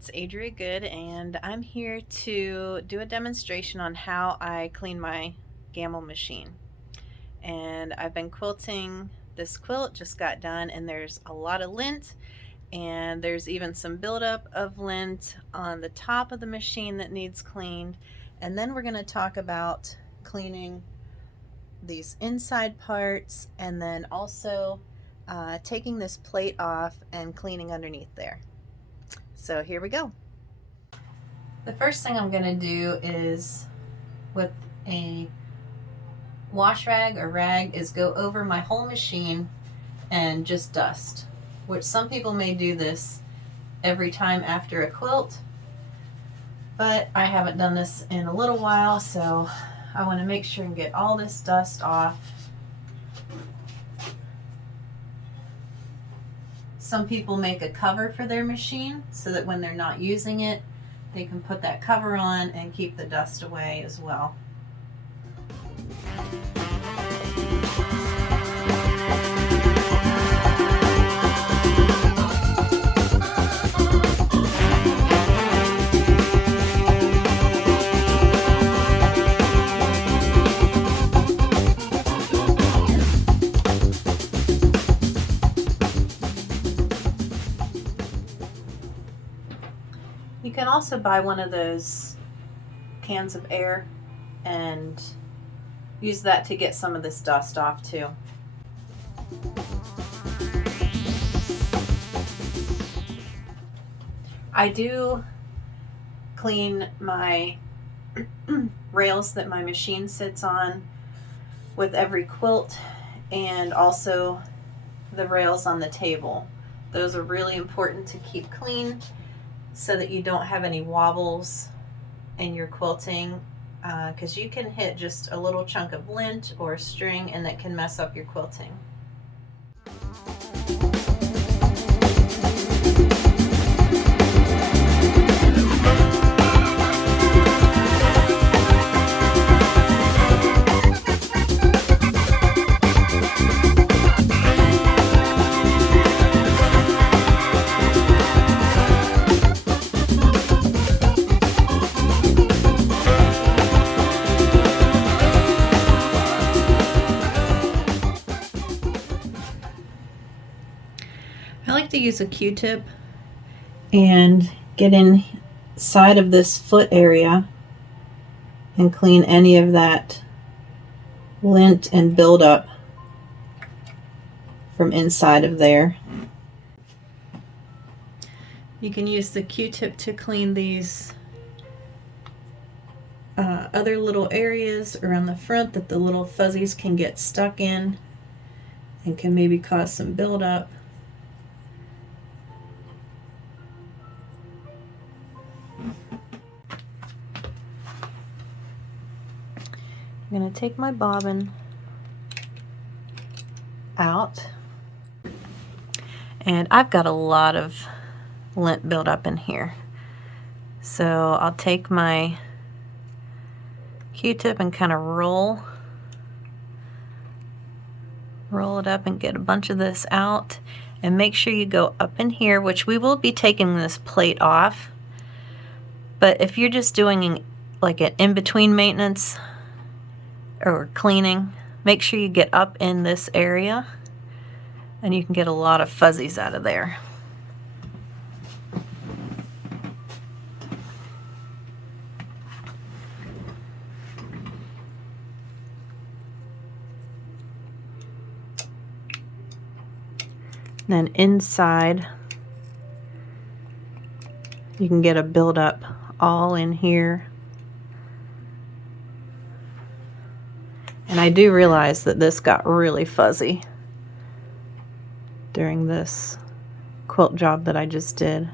it's Adria Good, and I'm here to do a demonstration on how I clean my Gammill machine. And I've been quilting this quilt, just got done, and there's a lot of lint, and there's even some buildup of lint on the top of the machine that needs cleaned. And then we're going to talk about cleaning these inside parts, and then also taking this plate off and cleaning underneath there. So here we go. The first thing I'm going to do is, with a wash rag or rag, is go over my whole machine and just dust, which some people may do this every time after a quilt, but I haven't done this in a little while, so I want to make sure and get all this dust off. Some people make a cover for their machine so that when they're not using it, they can put that cover on and keep the dust away as well. You can also buy one of those cans of air and use that to get some of this dust off too. I do clean my rails that my machine sits on with every quilt, and also the rails on the table. Those are really important to keep clean so that you don't have any wobbles in your quilting, because you can hit just a little chunk of lint or string and that can mess up your quilting. I like to use a Q-tip and get inside of this foot area and clean any of that lint and buildup from inside of there. You can use the Q-tip to clean these other little areas around the front that the little fuzzies can get stuck in and can maybe cause some buildup. I'm going to take my bobbin out, and I've got a lot of lint built up in here. So I'll take my Q-tip and kind of roll it up and get a bunch of this out. And make sure you go up in here, which we will be taking this plate off. But if you're just doing like an in-between maintenance or cleaning, make sure you get up in this area and you can get a lot of fuzzies out of there. Then inside, you can get a buildup all in here. And I do realize that this got really fuzzy during this quilt job that I just did.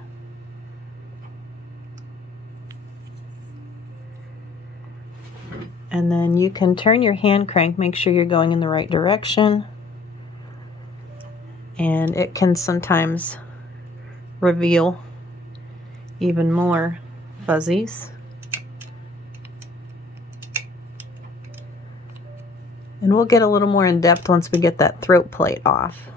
And then you can turn your hand crank, make sure you're going in the right direction. And it can sometimes reveal even more fuzzies. And we'll get a little more in depth once we get that throat plate off.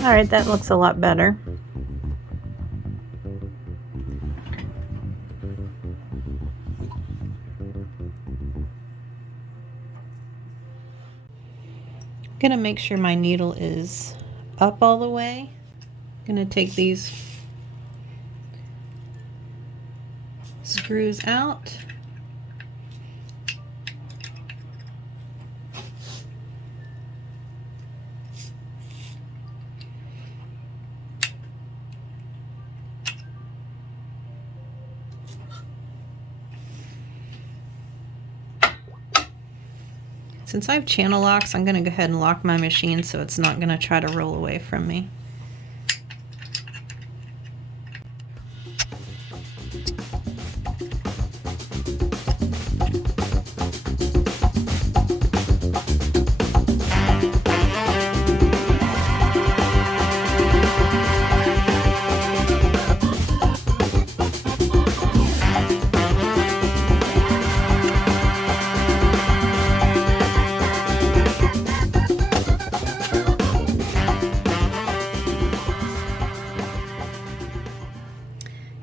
All right, that looks a lot better. I'm gonna make sure my needle is up all the way. I'm gonna take these screws out. Since I have channel locks, I'm going to go ahead and lock my machine so it's not going to try to roll away from me.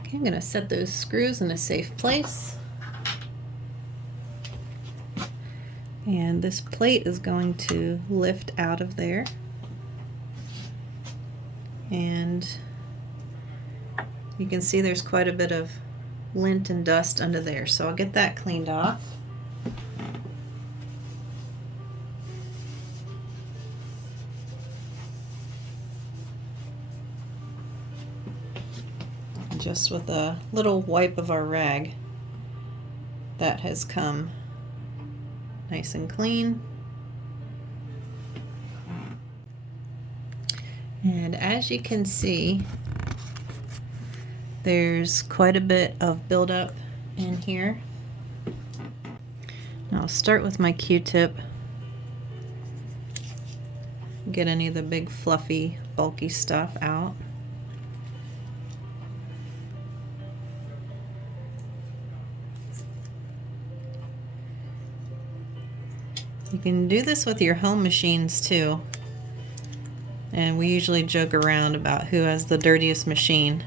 I'm going to set those screws in a safe place. And this plate is going to lift out of there. And you can see there's quite a bit of lint and dust under there, so I'll get that cleaned off. Just with a little wipe of our rag, that has come nice and clean. And as you can see, there's quite a bit of buildup in here. Now I'll start with my Q-tip, get any of the big fluffy bulky stuff out. You can do this with your home machines too, and we usually joke around about who has the dirtiest machine.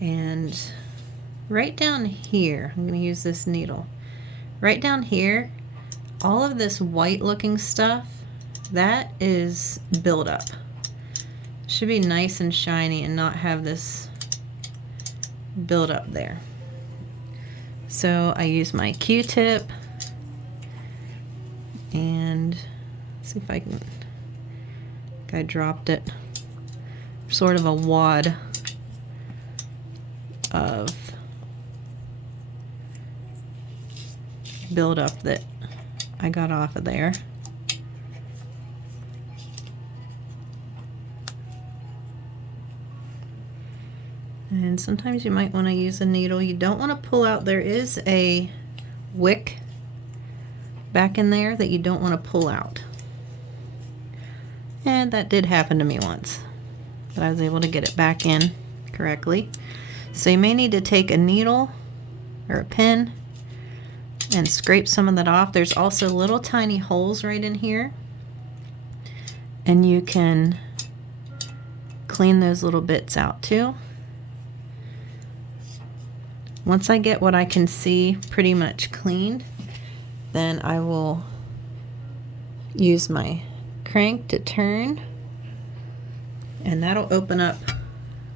And right down here, I'm going to use this needle. Right down here, all of this white looking stuff, that is buildup. Should be nice and shiny and not have this buildup there. So I use my Q-tip and see if I can, I dropped it, sort of a wad of buildup that I got off of there. And sometimes you might want to use a needle. You don't want to pull out. There is a wick back in there that you don't want to pull out. And that did happen to me once, but I was able to get it back in correctly. So you may need to take a needle or a pin and scrape some of that off. There's also little tiny holes right in here, and you can clean those little bits out too. Once I get what I can see pretty much cleaned, then I will use my crank to turn, and that'll open up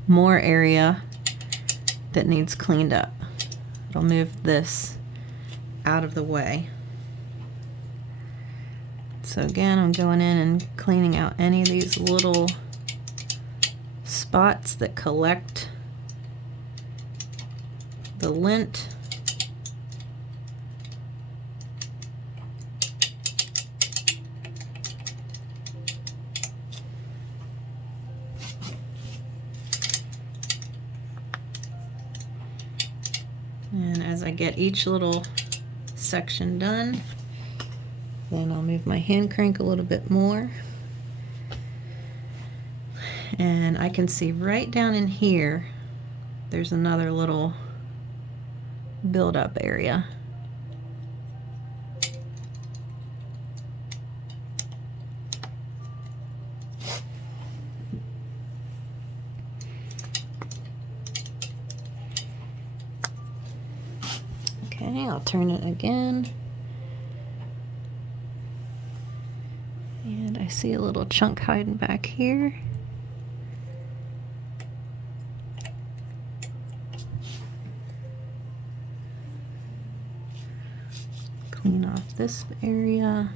more area that needs cleaned up. It'll move this out of the way. So again, I'm going in and cleaning out any of these little spots that collect the lint. And as I get each little section done, then I'll move my hand crank a little bit more. and I can see right down in here there's another little build-up area. Okay, I'll turn it again. And I see a little chunk hiding back here. Clean off this area.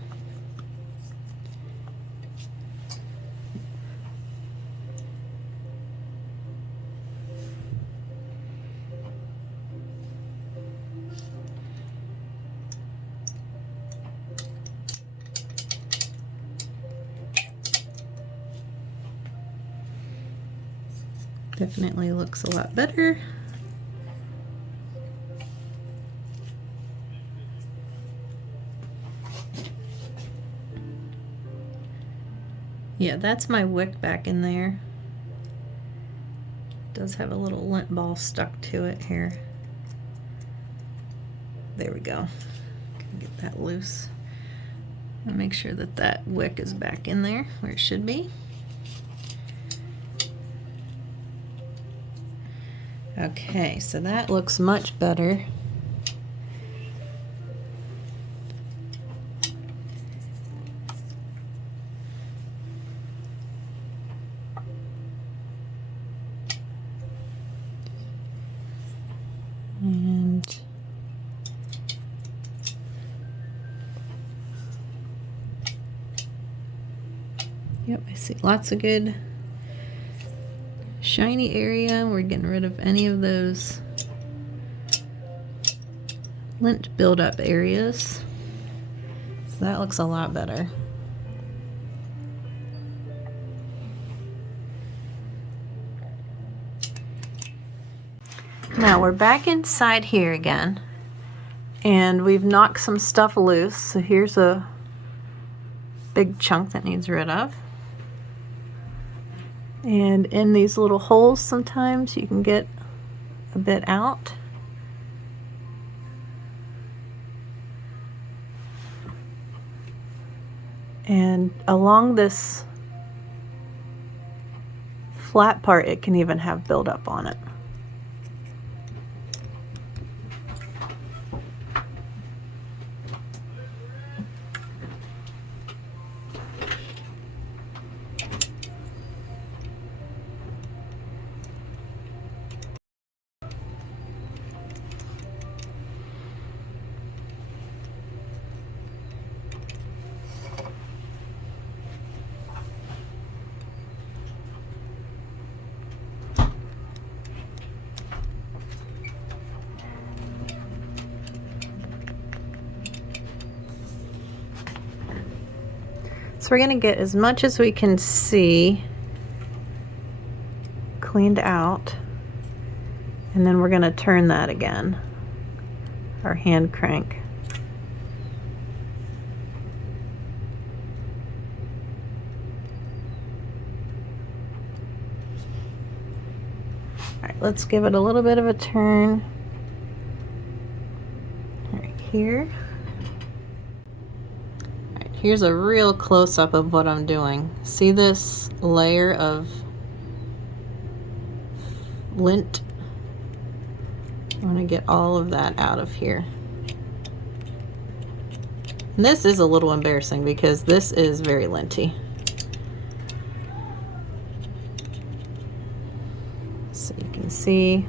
Definitely looks a lot better. Yeah, that's my wick back in there. It does have a little lint ball stuck to it here. There we go. Can get that loose. And make sure that that wick is back in there where it should be. Okay, so that looks much better. And yep, I see lots of good shiny area. We're getting rid of any of those lint buildup areas. So that looks a lot better. Now we're back inside here again, and we've knocked some stuff loose. So here's a big chunk that needs rid of. And in these little holes sometimes you can get a bit out. And along this flat part it can even have buildup on it. So we're going to get as much as we can see cleaned out, and then we're going to turn that again, our hand crank. All right, let's give it a little bit of a turn right here. Here's a real close-up of what I'm doing. See this layer of lint? I want to get all of that out of here. And this is a little embarrassing because this is very linty. So you can see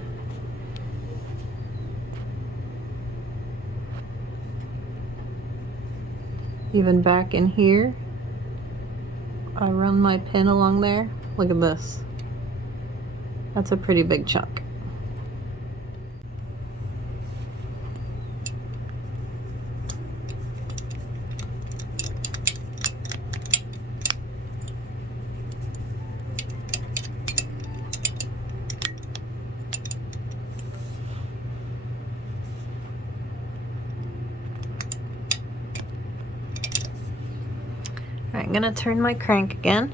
even back in here, I run my pin along there. Look at this. That's a pretty big chunk. I'm gonna turn my crank again.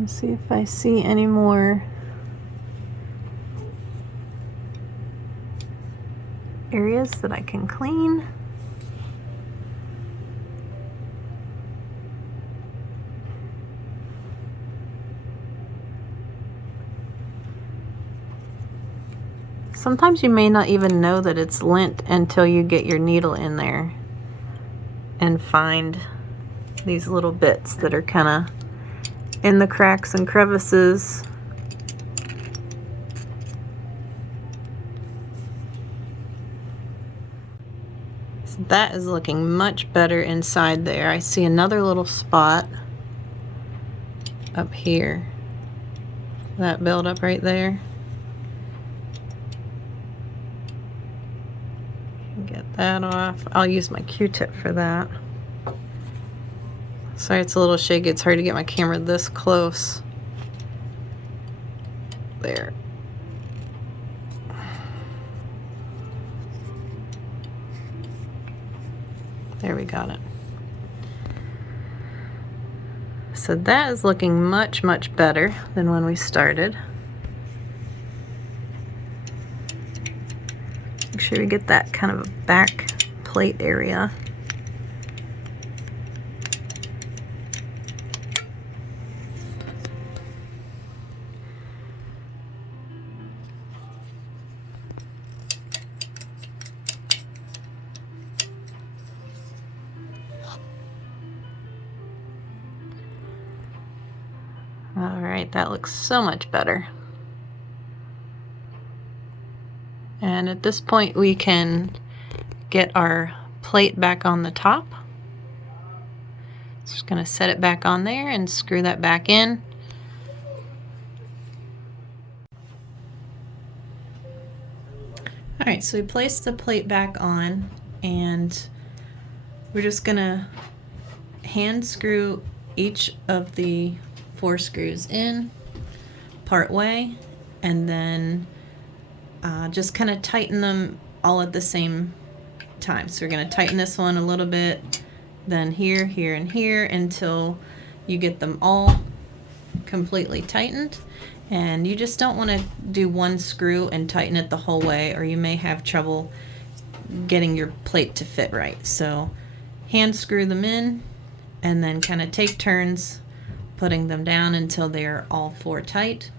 Let's see if I see any more areas that I can clean. Sometimes you may not even know that it's lint until you get your needle in there and find these little bits that are kind of in the cracks and crevices. So that is looking much better inside there. I see another little spot up here. That buildup right there. Get that off. I'll use my Q-tip for that. Sorry, it's a little shaky. It's hard to get my camera this close. There. There, we got it. So that is looking much, much better than when we started. Make sure we get that kind of a back plate area. All right, that looks so much better. And at this point we can get our plate back on the top. Just gonna set it back on there and screw that back in. All right, so we placed the plate back on and we're just gonna hand screw each of the 4 screws in part way, and then just kind of tighten them all at the same time. So we're going to tighten this one a little bit, then here, here, and here until you get them all completely tightened. And you just don't want to do one screw and tighten it the whole way, or you may have trouble getting your plate to fit right. So hand screw them in and then kind of take turns putting them down until they're all 4 tight.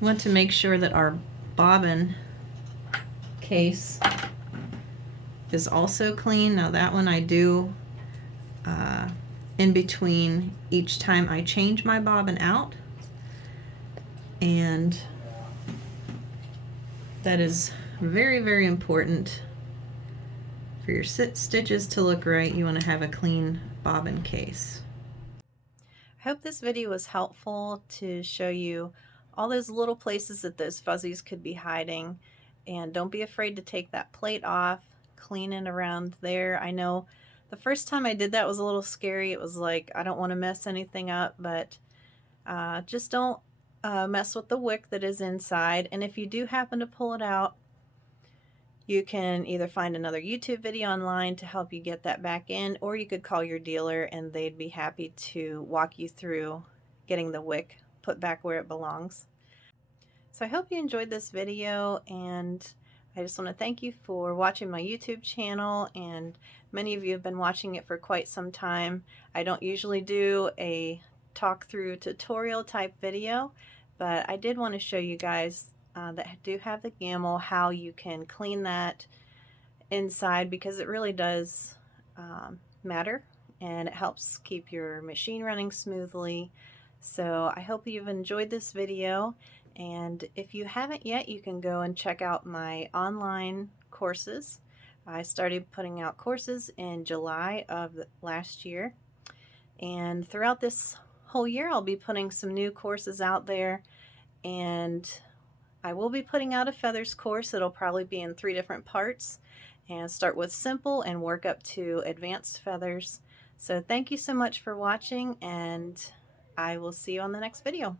We want to make sure that our bobbin case is also clean. Now that one I do in between each time I change my bobbin out, and that is very, very important. For your stitches to look right, you want to have a clean bobbin case. I hope this video was helpful to show you all those little places that those fuzzies could be hiding, and don't be afraid to take that plate off, clean it around there. I know the first time I did that was a little scary. It was like, I don't want to mess anything up, but just don't mess with the wick that is inside. And if you do happen to pull it out, you can either find another YouTube video online to help you get that back in, or you could call your dealer and they'd be happy to walk you through getting the wick put back where it belongs. So I hope you enjoyed this video, and I just want to thank you for watching my YouTube channel, and many of you have been watching it for quite some time. I don't usually do a talk through tutorial type video, but I did want to show you guys that do have the Gammill how you can clean that inside, because it really does matter, and it helps keep your machine running smoothly. So I hope you've enjoyed this video, and if you haven't yet, you can go and check out my online courses. I started putting out courses in July of last year, and throughout this whole year I'll be putting some new courses out there, and I will be putting out a feathers course. It'll probably be in 3 different parts, and start with simple and work up to advanced feathers. So thank you so much for watching, and I will see you on the next video.